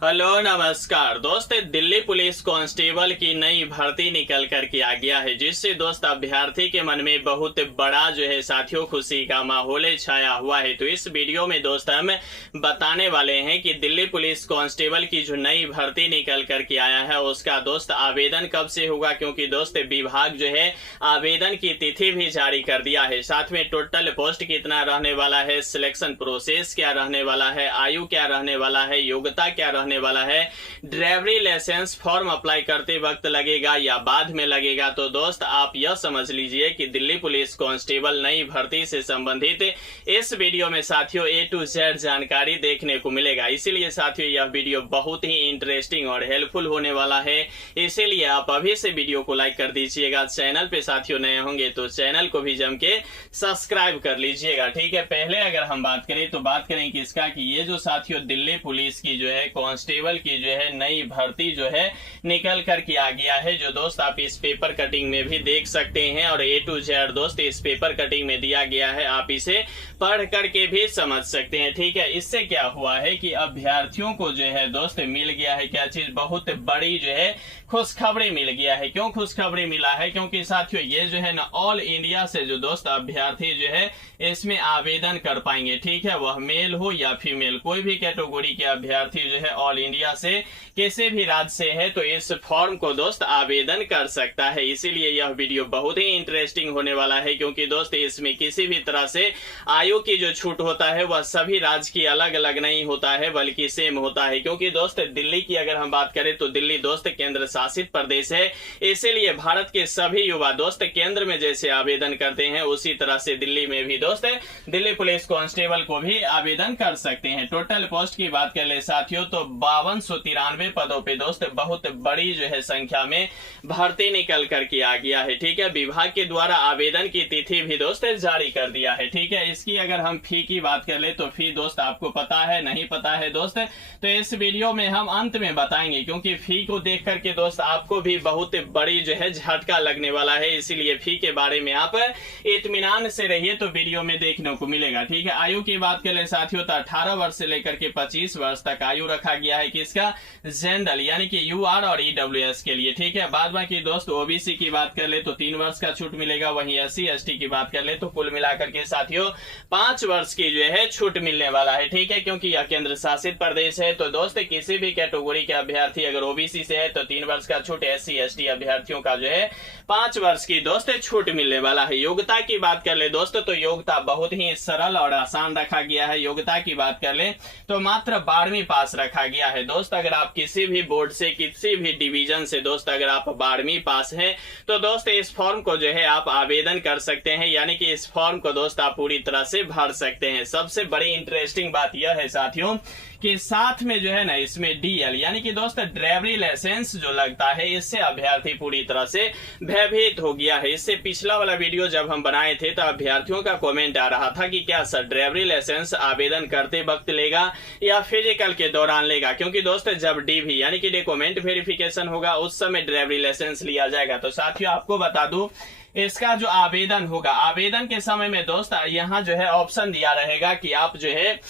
Hello नमस्कार दोस्त, Delhi police constable की नई भर्ती निकल कर के आ गया है, जिससे दोस्त अभ्यर्थी के मन में बहुत बड़ा जो है साथियों खुशी का माहौल छाया हुआ है। तो इस वीडियो में दोस्त हम बताने वाले हैं कि दिल्ली पुलिस कांस्टेबल की जो नई भर्ती निकल कर के आया है उसका दोस्त आवेदन कब से होगा, क्योंकि दोस्त विभाग जो है आवेदन की तिथि भी जारी कर दिया है। साथ में टोटल पोस्ट कितना रहने वाला है, सिलेक्शन प्रोसेस क्या रहने वाला है, आयु क्या रहने वाला है, योग्यता क्या रहने वाला है, ड्राइवरी लाइसेंस फॉर्म अप्लाई करते वक्त लगेगा या बाद में लगेगा। तो दोस्त आप यह समझ लीजिए कि दिल्ली पुलिस कांस्टेबल नई भर्ती से संबंधित इस वीडियो में साथियों A to Z जानकारी देखने को मिलेगा। इसीलिए साथियों यह वीडियो बहुत ही इंटरेस्टिंग और हेल्पफुल होने वाला है, इसीलिए आप अभी से वीडियो को लाइक कर दीजिएगा। चैनल पे साथियों नए होंगे तो चैनल को भी जम के सब्सक्राइब कर लीजिएगा। ठीक है, पहले अगर हम बात करें तो बात करें किसका कि ये जो साथियों दिल्ली पुलिस की जो है कांस्टेबल की जो है नई भर्ती जो है निकल कर के आ गया है, जो दोस्त आप इस पेपर कटिंग में भी देख सकते हैं और A to Z दोस्त इस पेपर कटिंग में दिया गया है, आप इसे पढ़ करके भी समझ सकते हैं। ठीक है, इससे क्या हुआ है कि अभ्यर्थियों को जो है दोस्त मिल गया है क्या चीज, बहुत बड़ी जो है खुशखबरी मिल गया है। क्यों खुशखबरी मिला है, क्योंकि साथियों ये जो है ना ऑल इंडिया से जो दोस्त अभ्यर्थी जो है इसमें आवेदन कर पाएंगे। ठीक है, वह मेल हो या फीमेल, कोई भी कैटेगरी के अभ्यर्थी जो है ऑल इंडिया से किसी भी राज्य से है तो इस फॉर्म को दोस्त आवेदन कर सकता है। इसीलिए यह वीडियो बहुत ही इंटरेस्टिंग होने वाला है, क्योंकि दोस्त इसमें किसी भी तरह से आयु की जो छूट होता है वह सभी राज्य की अलग अलग नहीं होता है बल्कि सेम होता है। क्योंकि दोस्त दिल्ली की अगर हम बात करें तो दिल्ली दोस्त केंद्र शासित प्रदेश है, इसीलिए भारत के सभी युवा दोस्त केंद्र में जैसे आवेदन करते हैं उसी तरह से दिल्ली में भी दोस्त दिल्ली पुलिस कांस्टेबल को भी आवेदन कर सकते हैं। टोटल पोस्ट की बात कर ले साथियों तो 5293 पदों पे दोस्त बहुत बड़ी जो है संख्या में भर्ती निकल करके आ गया है। ठीक है, विभाग के द्वारा आवेदन की तिथि भी दोस्त जारी कर दिया है। ठीक है, इसकी अगर हम फी की बात कर ले तो फी दोस्त आपको पता है नहीं पता है दोस्त, तो इस वीडियो में हम अंत में बताएंगे, क्योंकि फी को देख करके दोस्त आपको भी बहुत बड़ी जो है झटका लगने वाला है। इसीलिए फी के बारे में आप इत्मीनान से रहिए तो वीडियो में देखने को मिलेगा। ठीक है, आयु की बात कर ले साथियों तो 18 वर्ष से लेकर के 25 वर्ष तक आयु रखा गया है किसका, जनरल यानी कि UR और EWS के लिए। ठीक है, बाद बाकी दोस्त OBC की बात कर ले तो 3 वर्ष का छूट मिलेगा, वहीं SC ST की बात कर ले तो कुल मिलाकर के साथियों 5 वर्ष की जो है छूट मिलने वाला है। ठीक है, क्योंकि यह केंद्र शासित प्रदेश है तो दोस्त किसी भी कैटेगरी के अभ्यर्थी अगर OBC से है तो 3 वर्ष का छूट, SC ST अभ्यर्थियों का जो है 5 वर्ष की दोस्त छूट मिलने वाला है। योग्यता की बात कर ले दोस्त तो योग्यता बहुत ही सरल और आसान रखा गया है। योग्यता की बात कर ले तो मात्र 12वीं पास रखा गया है। दोस्त अगर आप किसी भी बोर्ड से किसी भी डिवीजन से दोस्त अगर आप 12वीं पास हैं तो दोस्त इस फॉर्म को जो है आप आवेदन कर सकते हैं, यानी कि इस फॉर्म को दोस्त आप पूरी तरह से भर सकते हैं। सबसे बड़ी इंटरेस्टिंग बात यह है साथियों कि साथ में जो है ना इसमें DL यानी कि दोस्त ड्राइवरी लाइसेंस जो लगता है, इससे अभ्यर्थी पूरी तरह से भयभीत हो गया है। इससे पिछला वाला वीडियो जब हम बनाए थे तो अभ्यर्थियों का कमेंट आ रहा था कि क्या सर ड्राइवरी लाइसेंस आवेदन करते वक्त लेगा या फिजिकल के दौरान लेगा, क्योंकि दोस्त जब DV यानी कि डॉक्यूमेंट वेरिफिकेशन होगा उस समय ड्राइवरी लाइसेंस लिया जाएगा। तो साथियों आपको बता दूं इसका जो आवेदन होगा, आवेदन के समय में दोस्त यहाँ जो है ऑप्शन दिया रहेगा कि आप जो है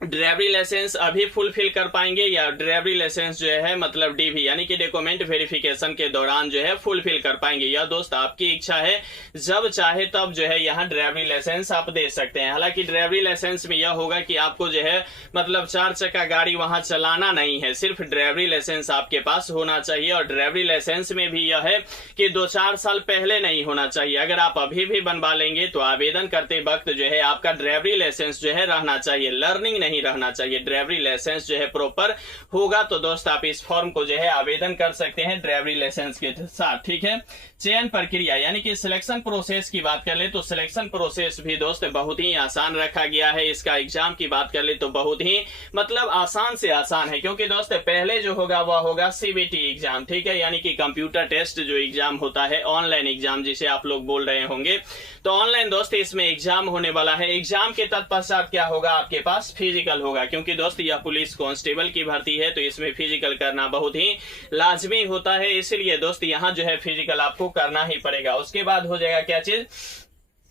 ड्राइवरी लाइसेंस अभी फुलफिल कर पाएंगे या ड्राइवरी लाइसेंस जो है मतलब DV यानी कि डॉक्यूमेंट वेरिफिकेशन के दौरान जो है फुलफिल कर पाएंगे। यह दोस्त आपकी इच्छा है, जब चाहे तब जो है यहाँ ड्राइवरी लाइसेंस आप दे सकते हैं। हालांकि ड्राइवरी लाइसेंस में यह होगा कि आपको जो है मतलब 4 चक्का गाड़ी वहां चलाना नहीं है, सिर्फ ड्राइवरी लाइसेंस आपके पास होना चाहिए। और ड्राइवरी लाइसेंस में भी यह है कि 2-4 साल पहले नहीं होना चाहिए। अगर आप अभी भी बनवा लेंगे तो आवेदन करते वक्त जो है आपका ड्राइवरी लाइसेंस जो है रहना चाहिए, लर्निंग नहीं रहना चाहिए। ड्राइवरी लाइसेंस जो है प्रॉपर होगा तो दोस्त आप इस फॉर्म को जो है आवेदन कर सकते हैं ड्राइवरी लाइसेंस के साथ। ठीक है, चयन प्रक्रिया यानी कि सिलेक्शन प्रोसेस की बात कर ले तो सिलेक्शन प्रोसेस भी दोस्त बहुत ही आसान रखा गया है। इसका एग्जाम की बात कर ले तो बहुत ही मतलब आसान से आसान है, क्योंकि दोस्त पहले जो होगा वह होगा CBT एग्जाम। ठीक है, यानी कि कंप्यूटर टेस्ट जो एग्जाम होता है, ऑनलाइन एग्जाम जिसे आप लोग बोल रहे होंगे, तो ऑनलाइन दोस्त इसमें एग्जाम होने वाला है। एग्जाम के तत्पश्चात क्या होगा, आपके पास फिजिकल होगा, क्योंकि दोस्त यह पुलिस कांस्टेबल की भर्ती है तो इसमें फिजिकल करना बहुत ही लाजमी होता है। इसीलिए दोस्त यहाँ जो है फिजिकल आपको करना ही पड़ेगा। उसके बाद हो जाएगा क्या चीज,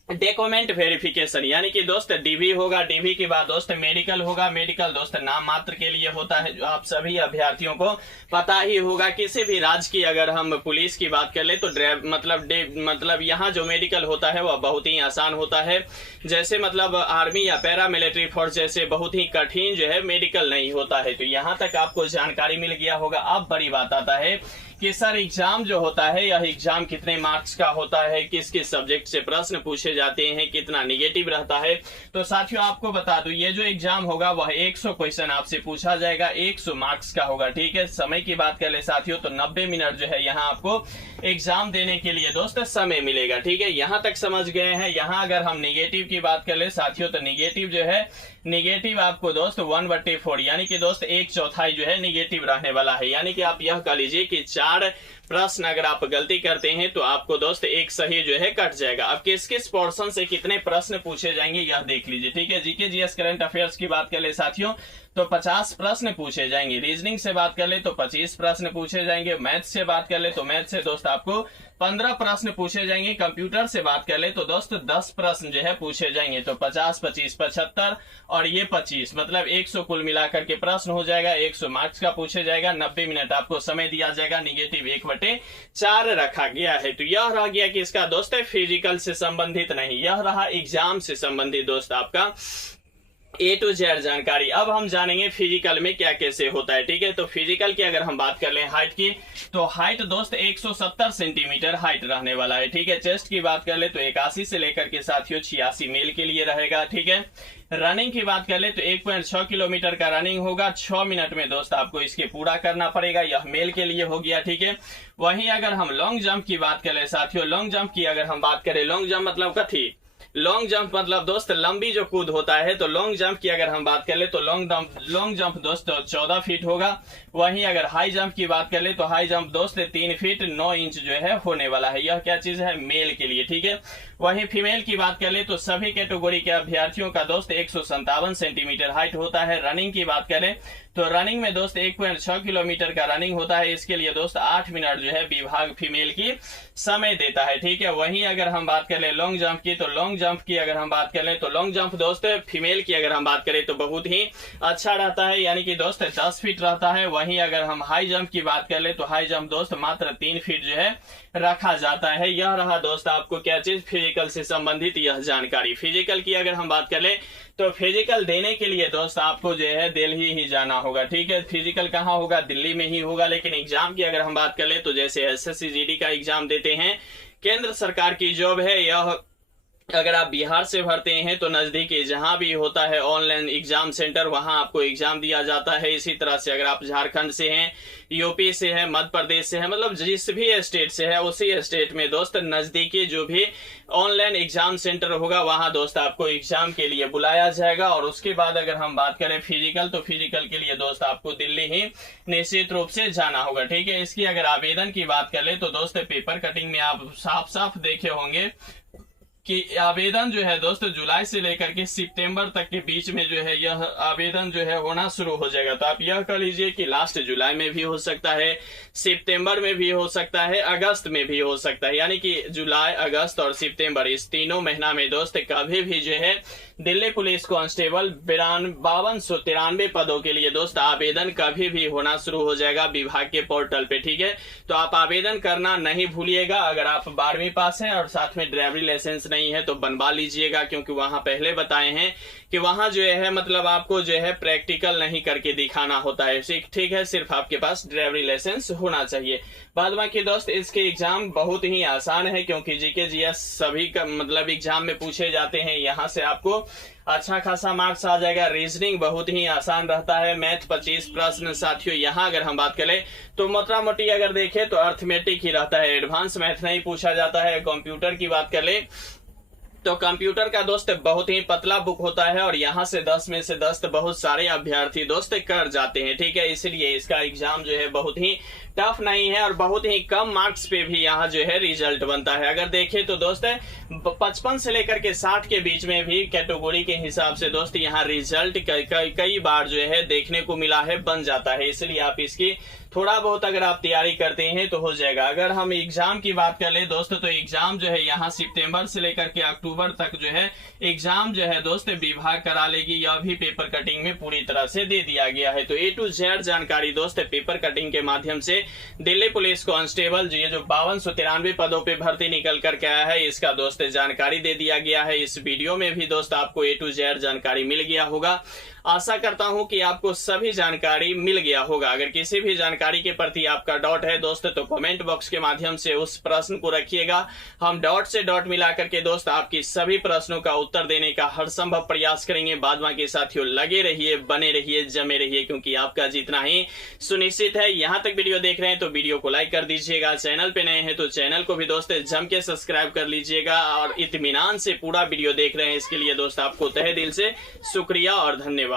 डॉक्यूमेंट वेरिफिकेशन, यानी कि दोस्त डीवी होगा, डीवी के बाद दोस्त मेडिकल होगा, मेडिकल दोस्त नाम मात्र के लिए होता है, जो आप सभी अभ्यर्थियों को पता ही होगा। किसी भी राज्य की अगर हम पुलिस की बात कर ले तो मतलब यहाँ जो मेडिकल होता है वह बहुत ही आसान होता है। जैसे मतलब आर्मी या पैरा मिलिट्री फोर्स जैसे बहुत ही कठिन जो है मेडिकल नहीं होता है। तो यहाँ तक आपको जानकारी मिल गया होगा। अब बड़ी बात आता है कि सर एग्जाम जो होता है यह एग्जाम कितने मार्क्स का होता है, किस किस सब्जेक्ट से प्रश्न पूछे जाते हैं, कितना निगेटिव रहता है। तो साथियों आपको बता दूं ये जो एग्जाम होगा वह 100 क्वेश्चन आपसे पूछा जाएगा, 100 मार्क्स का होगा। ठीक है, समय की बात कर ले साथियों तो 90 मिनट जो है यहाँ आपको एग्जाम देने के लिए दोस्त समय मिलेगा। ठीक है, यहाँ तक समझ गए हैं। यहाँ अगर हम निगेटिव की बात कर ले साथियों तो निगेटिव जो है, निगेटिव आपको दोस्त 1/4 यानी कि दोस्त 1/4 जो है निगेटिव रहने वाला है। यानी कि आप यह कह लीजिए कि 4 प्रश्न अगर आप गलती करते हैं तो आपको दोस्त एक सही जो है कट जाएगा। अब किस किस पोर्शन से कितने प्रश्न पूछे जाएंगे यह देख लीजिए। ठीक है, जीके जीएस करंट अफेयर्स की बात कर ले साथियों तो 50 प्रश्न पूछे जाएंगे, रीजनिंग से बात कर ले तो 25 प्रश्न पूछे जाएंगे, मैथ से बात कर ले तो मैथ से दोस्त आपको 15 प्रश्न पूछे जाएंगे, कंप्यूटर से बात कर ले तो दोस्त 10 प्रश्न जो है पूछे जाएंगे। तो 50, 25, 75 और ये 25 मतलब 100 कुल मिलाकर के प्रश्न हो जाएगा। 100 मार्क्स का पूछे जाएगा, 90 मिनट आपको समय दिया जाएगा, निगेटिव 1/4 रखा गया है। तो यह रह गया कि इसका दोस्त फिजिकल से संबंधित नहीं, यह रहा एग्जाम से संबंधित दोस्त आपका A to Z जानकारी। अब हम जानेंगे फिजिकल में क्या कैसे होता है। ठीक है, तो फिजिकल की अगर हम बात कर लें हाइट की तो हाइट दोस्त 170 सेंटीमीटर हाइट रहने वाला है। ठीक है, चेस्ट की बात कर ले तो 81 से लेकर के साथियों 86 मेल के लिए रहेगा। ठीक है, रनिंग की बात कर ले तो 1.6 किलोमीटर का रनिंग होगा, 6 मिनट में दोस्त आपको इसके पूरा करना पड़ेगा, यह मेल के लिए हो गया। ठीक है, वहीं अगर हम लॉन्ग जंप की बात करें साथियों, लॉन्ग जंप की अगर हम बात करें, लॉन्ग जंप मतलब कथी, लॉन्ग जंप मतलब दोस्त लंबी जो कूद होता है। तो लॉन्ग जंप की अगर हम बात कर ले तो लॉन्ग जंप दोस्त 14 फीट होगा। वहीं अगर हाई जंप की बात कर ले तो हाई जंप दोस्त 3 फीट 9 इंच जो है होने वाला है। यह क्या चीज है, मेल के लिए। ठीक है, वहीं फीमेल की बात कर ले तो सभी कैटेगरी के अभ्यर्थियों का दोस्त 157 सेंटीमीटर हाइट होता है। रनिंग की बात करें तो रनिंग में दोस्त 1.6 किलोमीटर का रनिंग होता है। इसके लिए दोस्त 8 मिनट जो है विभाग फीमेल की समय देता है। ठीक है, वहीं अगर हम बात करें लॉन्ग जंप की तो लॉन्ग जंप की अगर हम बात करें तो लॉन्ग जंप दोस्त फीमेल की अगर हम बात करें तो बहुत ही अच्छा रहता है, यानी कि दोस्त 10 फीट रहता है। वहीं अगर हम हाई जंप की बात कर ले तो हाई जंप दोस्त मात्र 3 फीट जो है रखा जाता है। यह रहा दोस्त आपको क्या चीज, फिजिकल से संबंधित यह जानकारी। फिजिकल की अगर हम बात कर ले तो फिजिकल देने के लिए दोस्त आपको जो है दिल्ली ही जाना होगा। ठीक है, फिजिकल कहाँ होगा, दिल्ली में ही होगा। लेकिन एग्जाम की अगर हम बात कर ले तो जैसे एसएससी जीडी का एग्जाम देते हैं, केंद्र सरकार की जॉब है यह, अगर आप बिहार से भरते हैं तो नजदीकी जहां भी होता है ऑनलाइन एग्जाम सेंटर वहां आपको एग्जाम दिया जाता है। इसी तरह से अगर आप झारखंड से हैं, यूपी से है, मध्य प्रदेश से है, मतलब जिस भी स्टेट से है उसी स्टेट में दोस्त नजदीकी जो भी ऑनलाइन एग्जाम सेंटर होगा वहां दोस्त आपको एग्जाम के लिए बुलाया जाएगा। और उसके बाद अगर हम बात करें फिजिकल तो फिजिकल के लिए दोस्त आपको दिल्ली ही निश्चित रूप से जाना होगा। ठीक है, इसकी अगर आवेदन की बात कर ले तो दोस्त पेपर कटिंग में आप साफ साफ देखे होंगे कि आवेदन जो है दोस्त जुलाई से लेकर के सितंबर तक के बीच में जो है यह आवेदन जो है होना शुरू हो जाएगा। तो आप यह कह लीजिए कि लास्ट जुलाई में भी हो सकता है, सितंबर में भी हो सकता है, अगस्त में भी हो सकता है। यानी कि जुलाई, अगस्त और सितंबर इस तीनों महीना में दोस्त कभी भी जो है दिल्ली पुलिस कांस्टेबल 5293 पदों के लिए दोस्त आवेदन कभी भी होना शुरू हो जाएगा विभाग के पोर्टल पे। ठीक है, तो आप आवेदन करना नहीं भूलिएगा। अगर आप 12वीं पास हैं और साथ में ड्राइवरी लाइसेंस नहीं है तो बनवा लीजिएगा, क्योंकि वहां पहले बताए हैं कि वहां जो है मतलब आपको जो है प्रैक्टिकल नहीं करके दिखाना होता है। ठीक है, सिर्फ आपके पास ड्राइवरी लाइसेंस होना चाहिए। बाद बाकी दोस्त इसके एग्जाम बहुत ही आसान है, क्योंकि जीके जीएस सभी का मतलब एग्जाम में पूछे जाते हैं। यहाँ से आपको अच्छा खासा मार्क्स आ जाएगा। रीजनिंग बहुत ही आसान रहता है, मैथ 25 प्रश्न साथियों। यहाँ अगर हम बात करें तो मोटा मोटी अगर देखें तो अर्थमेटिक ही रहता है, एडवांस मैथ नहीं पूछा जाता है। कंप्यूटर की बात करें तो कंप्यूटर का दोस्त बहुत ही पतला बुक होता है और यहाँ से 10 में से 10 बहुत सारे अभ्यर्थी दोस्त कर जाते हैं। ठीक है, इसलिए इसका एग्जाम जो है बहुत ही टफ नहीं है और बहुत ही कम मार्क्स पे भी यहाँ जो है रिजल्ट बनता है। अगर देखें तो दोस्त 55 से लेकर के 60 के बीच में भी कैटेगरी के हिसाब से दोस्त यहाँ रिजल्ट कई बार जो है देखने को मिला है, बन जाता है। इसलिए आप इसकी थोड़ा बहुत अगर आप तैयारी करते हैं तो हो जाएगा। अगर हम एग्जाम की बात कर ले दोस्तों तो एग्जाम जो है यहाँ सितंबर से लेकर के अक्टूबर तक जो है एग्जाम जो है दोस्त विभाग करा लेगी, यह भी पेपर कटिंग में पूरी तरह से दे दिया गया है। तो A to Z जानकारी दोस्त पेपर कटिंग के माध्यम से दिल्ली पुलिस कांस्टेबल ये जो 5293 पदों पे भर्ती निकल करके आया है, इसका दोस्त जानकारी दे दिया गया है। इस वीडियो में भी दोस्त आपको A to Z जानकारी मिल गया होगा। आशा करता हूं कि आपको सभी जानकारी मिल गया होगा। अगर किसी भी जानकारी के प्रति आपका डाउट है दोस्त तो कमेंट बॉक्स के माध्यम से उस प्रश्न को रखिएगा। हम डॉट से डॉट मिला करके दोस्त आपकी सभी प्रश्नों का उत्तर देने का हर संभव प्रयास करेंगे। बाद बाकी साथियों लगे रहिए, बने रहिए, जमे रहिए, क्योंकि आपका जीतना ही सुनिश्चित है। यहाँ तक वीडियो देख रहे हैं तो वीडियो को लाइक कर दीजिएगा, चैनल पे नए हैं तो चैनल को भी दोस्त जम के सब्सक्राइब कर लीजिएगा और इत्मीनान से पूरा वीडियो देख रहे हैं इसके लिए दोस्त आपको तहे दिल से शुक्रिया और धन्यवाद।